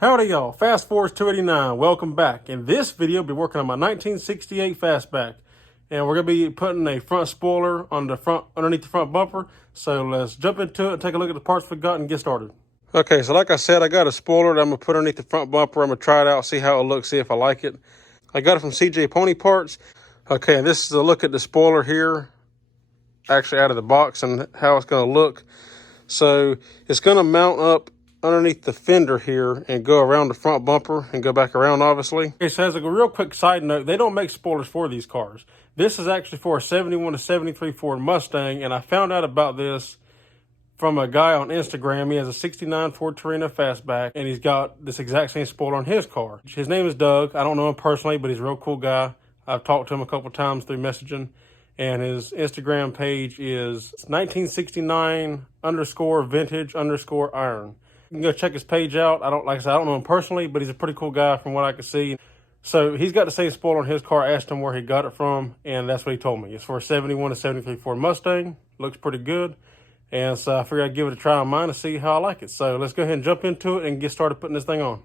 Howdy y'all, Fast Forward 289, welcome back. In this video, I'll be working on my 1968 Fastback. And we're going to be putting a front spoiler on the front, underneath the front bumper. So let's jump into it and take a look at the parts we got and get started. Okay, so like I said, I got a spoiler that I'm going to put underneath the front bumper. I'm going to try it out, see how it looks, see if I like it. I got it from CJ Pony Parts. Okay, and this is a look at the spoiler here, actually out of the box and how it's going to look. So it's going to mount up underneath the fender here and go around the front bumper and go back around, obviously. Okay, so as a real quick side note, they don't make spoilers for these cars. This is actually for a 71 to 73 Ford Mustang, and I found out about this from a guy on Instagram. He has a 69 Ford Torino Fastback, and he's got this exact same spoiler on his car. His name is Doug. I don't know him personally, but he's a real cool guy. I've talked to him a couple times through messaging, and his Instagram page is 1969_vintage_iron. You can go check his page out. Like I said, I don't know him personally, but he's a pretty cool guy from what I could see. So he's got the same spoiler on his car. I asked him where he got it from, and that's what he told me. It's for a 71 to 73 Ford Mustang. Looks pretty good. And so I figured I'd give it a try on mine to see how I like it. So let's go ahead and jump into it and get started putting this thing on.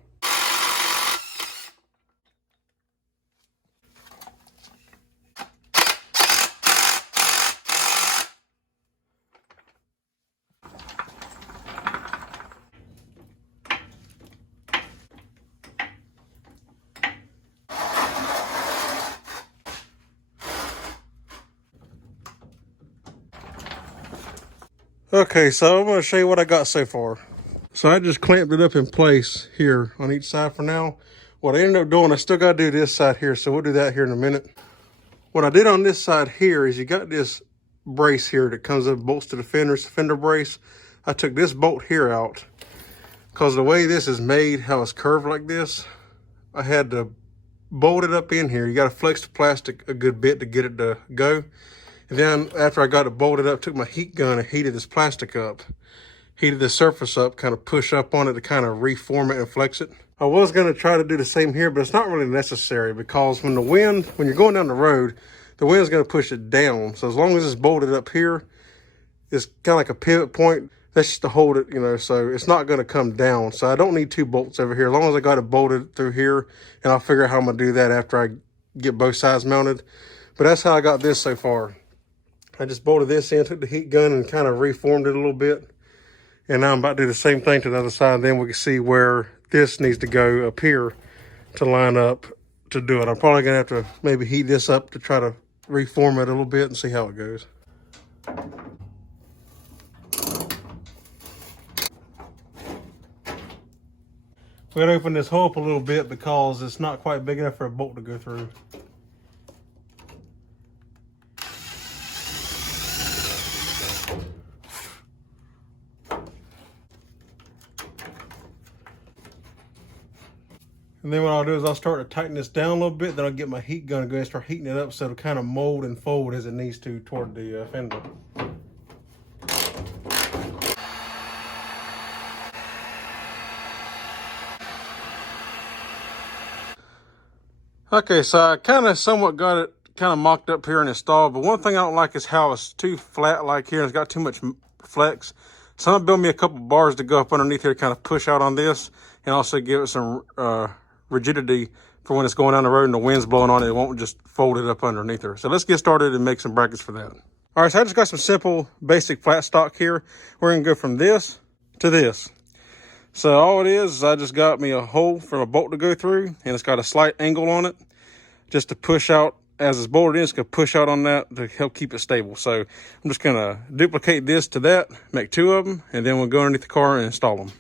Okay, so I'm going to show you what I got so far. So I just clamped it up in place here on each side for now. What I ended up doing, I still got to do this side here, so we'll do that here in a minute. What I did on this side here is you got this brace here that comes up, bolts to the fender brace. I took this bolt here out because the way this is made, how it's curved like this, I had to bolt it up in here. You got to flex the plastic a good bit to get it to go. And then after I got it bolted up, took my heat gun and heated this plastic up. Heated the surface up, kind of push up on it to kind of reform it and flex it. I was going to try to do the same here, but it's not really necessary because when you're going down the road, the wind's going to push it down. So as long as it's bolted up here, it's kind of like a pivot point. That's just to hold it, so it's not going to come down. So I don't need two bolts over here. As long as I got it bolted through here, and I'll figure out how I'm going to do that after I get both sides mounted. But that's how I got this so far. I just bolted this in, took the heat gun and kind of reformed it a little bit. And now I'm about to do the same thing to the other side. Then we can see where this needs to go up here to line up to do it. I'm probably going to have to maybe heat this up to try to reform it a little bit and see how it goes. We're going to open this hole up a little bit because it's not quite big enough for a bolt to go through. And then what I'll do is I'll start to tighten this down a little bit, then I'll get my heat gun and go and start heating it up so it'll kind of mold and fold as it needs to toward the fender. Okay, so I kind of somewhat got it kind of mocked up here and installed, but one thing I don't like is how it's too flat like here and it's got too much flex. So I'm gonna build me a couple bars to go up underneath here to kind of push out on this and also give it some rigidity for when it's going down the road and the wind's blowing on it. It won't just fold it up underneath her. So let's get started and make some brackets for that. All right, so I just got some simple basic flat stock here. We're gonna go from this to this. So all it is I just got me a hole for a bolt to go through, and it's got a slight angle on it just to push out. As it's bolted in, it's gonna push out on that to help keep it stable. So I'm just gonna duplicate this to that, make two of them, and then we'll go underneath the car and install them.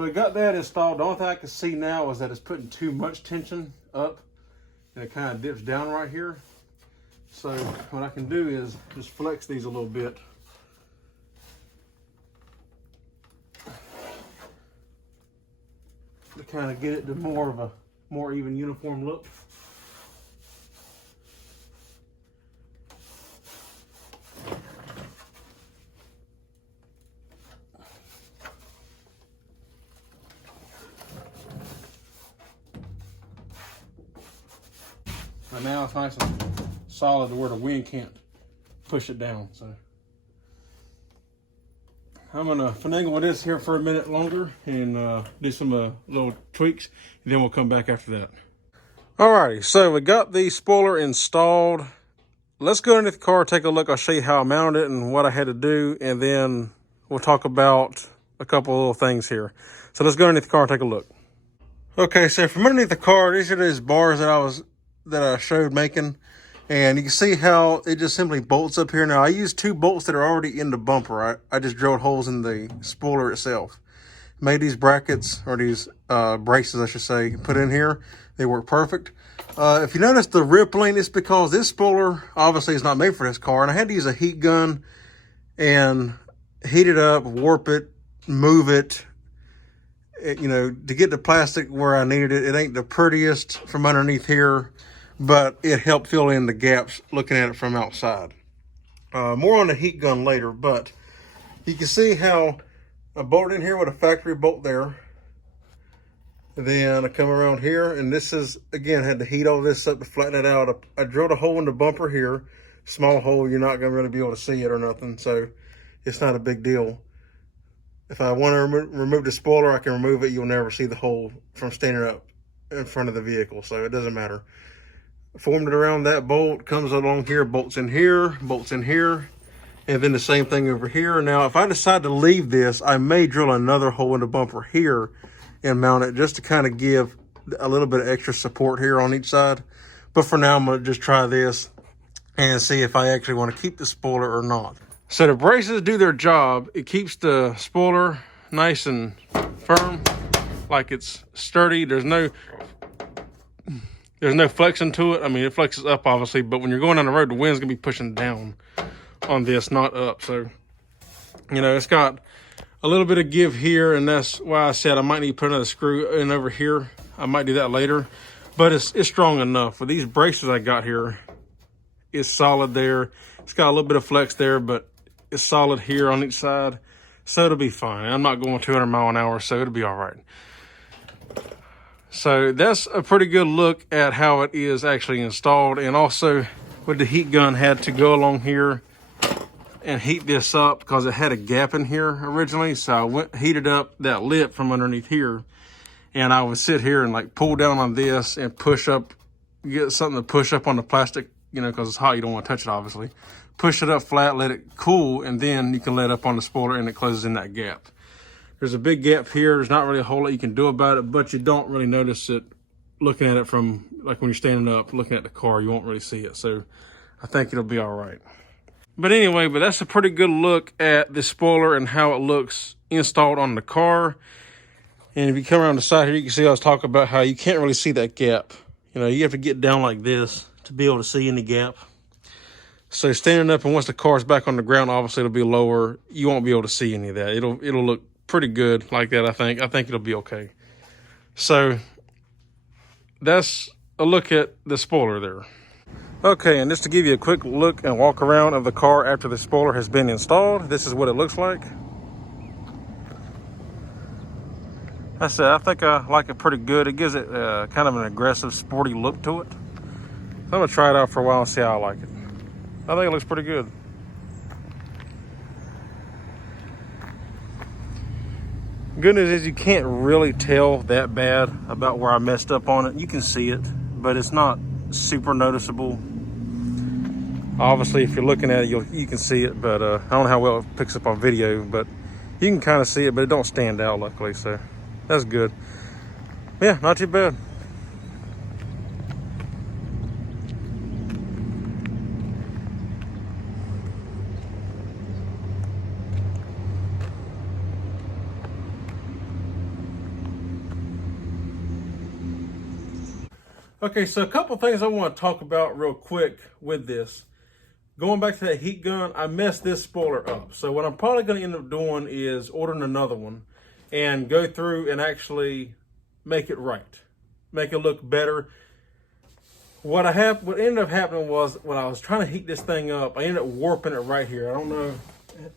So we got that installed. The only thing I can see now is that it's putting too much tension up and it kind of dips down right here. So what I can do is just flex these a little bit. To kind of get it to more of a more even uniform look. But now it's nice and solid to where the wind can't push it down. So I'm gonna finagle with this here for a minute longer and do some little tweaks, and then we'll come back after that. Alrighty, so we got the spoiler installed. Let's go into the car, take a look. I'll show you how I mounted it and what I had to do, and then we'll talk about a couple of little things here. So let's go underneath the car and take a look. Okay, so from underneath the car, these are those bars that I showed making, and you can see how it just simply bolts up here. Now I used 2 bolts that are already in the bumper. I just drilled holes in the spoiler itself. Made these brackets, or these braces I should say, put in here. They work perfect. If you notice the rippling, it's because this spoiler obviously is not made for this car, and I had to use a heat gun and heat it up, warp it, move it, you know, to get the plastic where I needed it. It ain't the prettiest from underneath here, but it helped fill in the gaps looking at it from outside. More on the heat gun later, but you can see how I bolted in here with a factory bolt there. Then I come around here, and this is, again, had to heat all this up to flatten it out. I drilled a hole in the bumper here. Small hole, you're not going to really be able to see it or nothing, so it's not a big deal. If I want to remove the spoiler, I can remove it. You'll never see the hole from standing up in front of the vehicle, so it doesn't matter. Formed it around that bolt, comes along here, bolts in here, and then the same thing over here. Now, if I decide to leave this, I may drill another hole in the bumper here and mount it just to kind of give a little bit of extra support here on each side. But for now, I'm going to just try this and see if I actually want to keep the spoiler or not. So the braces do their job. It keeps the spoiler nice and firm, like it's sturdy. There's no flexing to it. I mean, it flexes up obviously, but when you're going down the road, the wind's gonna be pushing down on this, not up. So, you know, it's got a little bit of give here, and that's why I said I might need to put another screw in over here. I might do that later, but it's strong enough. With these braces I got here, it's solid there. It's got a little bit of flex there, but it's solid here on each side, so it'll be fine. I'm not going 200 miles an hour, so it'll be all right. So that's a pretty good look at how it is actually installed. And also with the heat gun, had to go along here and heat this up because it had a gap in here originally. So I heated up that lip from underneath here, and I would sit here and like pull down on this and push up, get something to push up on the plastic, you know, because it's hot, you don't want to touch it obviously. Push it up flat, let it cool, and then you can let it up on the spoiler and it closes in that gap. There's a big gap here. There's not really a whole lot you can do about it, but you don't really notice it looking at it from, like when you're standing up, looking at the car, you won't really see it. So I think it'll be all right. But anyway, that's a pretty good look at the spoiler and how it looks installed on the car. And if you come around the side here, you can see I was talking about how you can't really see that gap. You know, you have to get down like this to be able to see any gap. So standing up, and once the car's back on the ground, obviously it'll be lower. You won't be able to see any of that. It'll look pretty good like that, I think. I think it'll be okay. So that's a look at the spoiler there. Okay, and just to give you a quick look and walk around of the car after the spoiler has been installed, this is what it looks like. I said, I think I like it pretty good. It gives it kind of an aggressive, sporty look to it. So I'm gonna try it out for a while and see how I like it. I think it looks pretty good. Good news is you can't really tell that bad about where I messed up on it. You can see it, but it's not super noticeable. Obviously, if you're looking at it, you can see it, but I don't know how well it picks up on video, but you can kind of see it, but it don't stand out, luckily, so that's good. Yeah, not too bad. Okay, so a couple things I want to talk about real quick with this. Going back to that heat gun, I messed this spoiler up. So what I'm probably going to end up doing is ordering another one and go through and actually make it right, make it look better. What ended up happening was when I was trying to heat this thing up, I ended up warping it right here. I don't know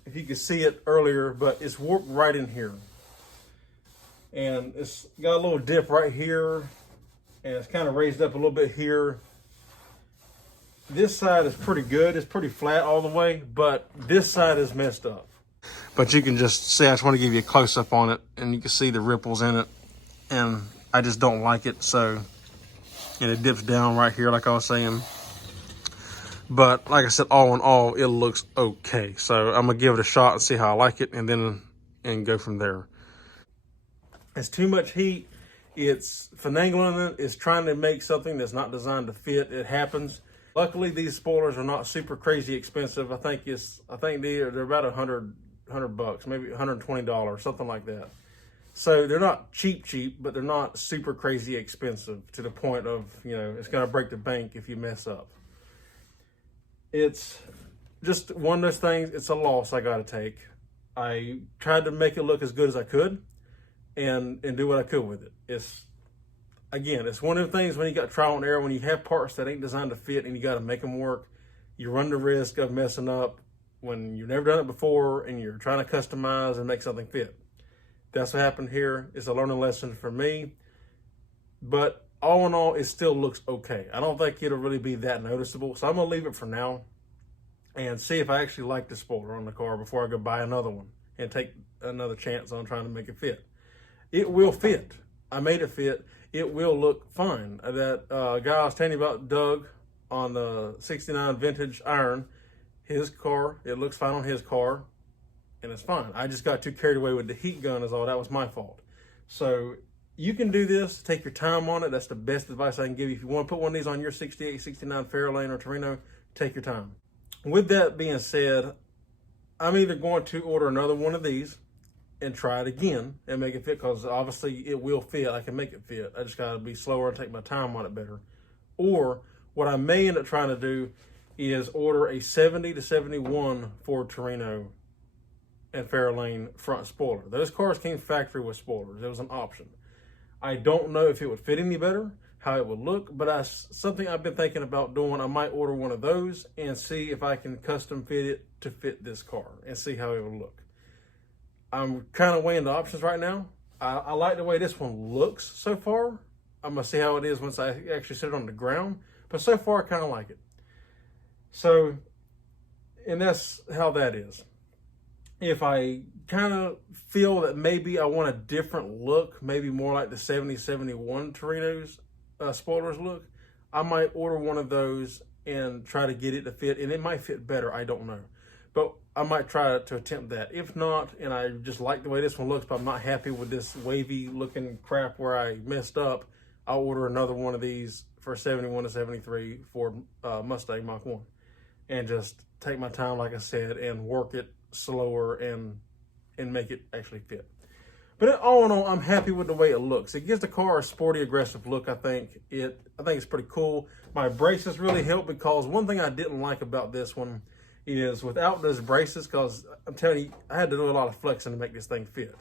if you could see it earlier, but it's warped right in here. And it's got a little dip right here, and it's kind of raised up a little bit here. This side is pretty good. It's pretty flat all the way, but this side is messed up. But you can just see, I just want to give you a close-up on it, and you can see the ripples in it, and I just don't like it, so, and it dips down right here like I was saying. But like I said, all in all, it looks okay. So I'm gonna give it a shot and see how I like it, and go from there. It's too much heat. It's finagling it. It's trying to make something that's not designed to fit. It happens. Luckily, these spoilers are not super crazy expensive. I think they're about $100 bucks, maybe $120, something like that. So they're not cheap, but they're not super crazy expensive to the point of, it's gonna break the bank if you mess up. It's just one of those things. It's a loss I gotta take. I tried to make it look as good as I could and do what I could with it. It's one of the things when you got trial and error, when you have parts that ain't designed to fit and you got to make them work, you run the risk of messing up when you've never done it before and you're trying to customize and make something fit. That's what happened here. It's a learning lesson for me, but all in all, it still looks okay. I don't think it'll really be that noticeable, so I'm gonna leave it for now and see if I actually like the spoiler on the car before I go buy another one and take another chance on trying to make it fit. It will fit. I made it fit. It will look fine. That guy I was telling you about, Doug, on the 69 vintage iron, his car, it looks fine on his car, and it's fine. I just got too carried away with the heat gun is all. That was my fault. So you can do this. Take your time on it. That's the best advice I can give you. If you want to put one of these on your 68, 69 Fairlane or Torino, take your time. With that being said, I'm either going to order another one of these and try it again and make it fit, because obviously it will fit. I can make it fit. I just got to be slower and take my time on it better. Or what I may end up trying to do is order a 70 to 71 Ford Torino and Fairlane front spoiler. Those cars came factory with spoilers. It was an option. I don't know if it would fit any better, how it would look, but something I've been thinking about doing. I might order one of those and see if I can custom fit it to fit this car and see how it will look. I'm kind of weighing the options right now. I like the way this one looks so far. I'm gonna see how it is once I actually sit it on the ground, but so far I kind of like it. So, and that's how that is. If I kind of feel that maybe I want a different look, maybe more like the 70-71 Torino's spoilers look, I might order one of those and try to get it to fit, and it might fit better, I don't know. But I might try to attempt that. If not, and I just like the way this one looks, but I'm not happy with this wavy looking crap where I messed up, I'll order another one of these for 71 to 73 Ford Mustang Mach 1. And just take my time, like I said, and work it slower and make it actually fit. But all in all, I'm happy with the way it looks. It gives the car a sporty, aggressive look. I think it's pretty cool. My braces really help, because one thing I didn't like about this one is without those braces, because I'm telling you, I had to do a lot of flexing to make this thing fit.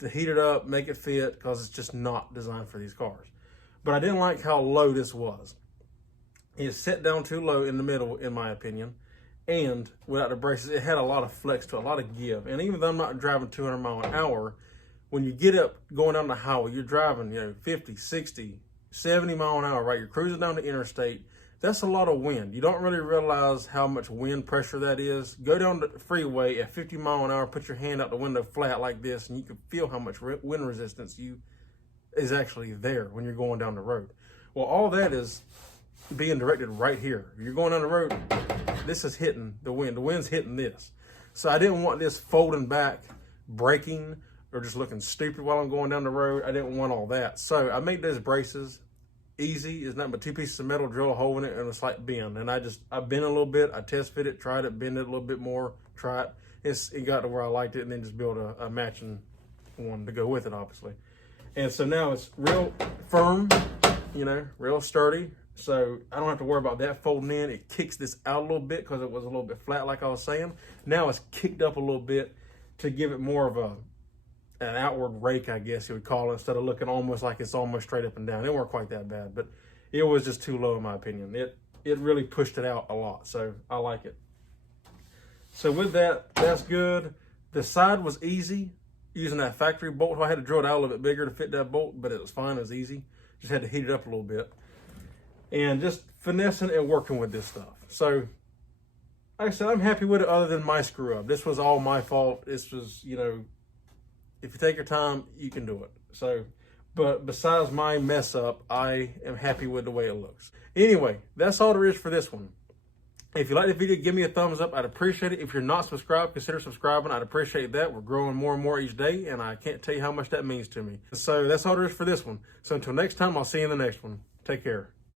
To heat it up, make it fit, because it's just not designed for these cars. But I didn't like how low this was. It's set down too low in the middle, in my opinion. And without the braces, it had a lot of flex to it, a lot of give. And even though I'm not driving 200 miles an hour, when you get up going down the highway, you're driving 50, 60, 70 miles an hour, right? You're cruising down the interstate. That's a lot of wind. You don't really realize how much wind pressure that is. Go down the freeway at 50 miles an hour, put your hand out the window flat like this, and you can feel how much wind resistance is actually there when you're going down the road. Well, all that is being directed right here. If you're going down the road, this is hitting the wind. The wind's hitting this. So I didn't want this folding back, breaking, or just looking stupid while I'm going down the road. I didn't want all that. So I made those braces easy. It's nothing but 2 pieces of metal, drill a hole in it, and a slight bend. And I bent a little bit. I test fit it, tried it, bend it a little bit more, try it. It got to where I liked it, and then just build a matching one to go with it, obviously. And so now it's real firm. you know, real sturdy. So I don't have to worry about that folding in. It kicks this out a little bit because it was a little bit flat, like I was saying. Now it's kicked up a little bit to give it more of an outward rake, I guess you would call it, instead of looking almost like it's almost straight up and down. It weren't quite that bad, but it was just too low in my opinion. It really pushed it out a lot, so I like it. So with that, that's good. The side was easy using that factory bolt. I had to drill it out a little bit bigger to fit that bolt, but it was fine, it was easy. Just had to heat it up a little bit. And just finessing and working with this stuff. So, like I said, I'm happy with it other than my screw up. This was all my fault. This was, you know, if you take your time, you can do it. So, but besides my mess up, I am happy with the way it looks. Anyway, that's all there is for this one. If you like the video, give me a thumbs up. I'd appreciate it. If you're not subscribed, consider subscribing. I'd appreciate that. We're growing more and more each day, and I can't tell you how much that means to me. So that's all there is for this one. So until next time, I'll see you in the next one. Take care.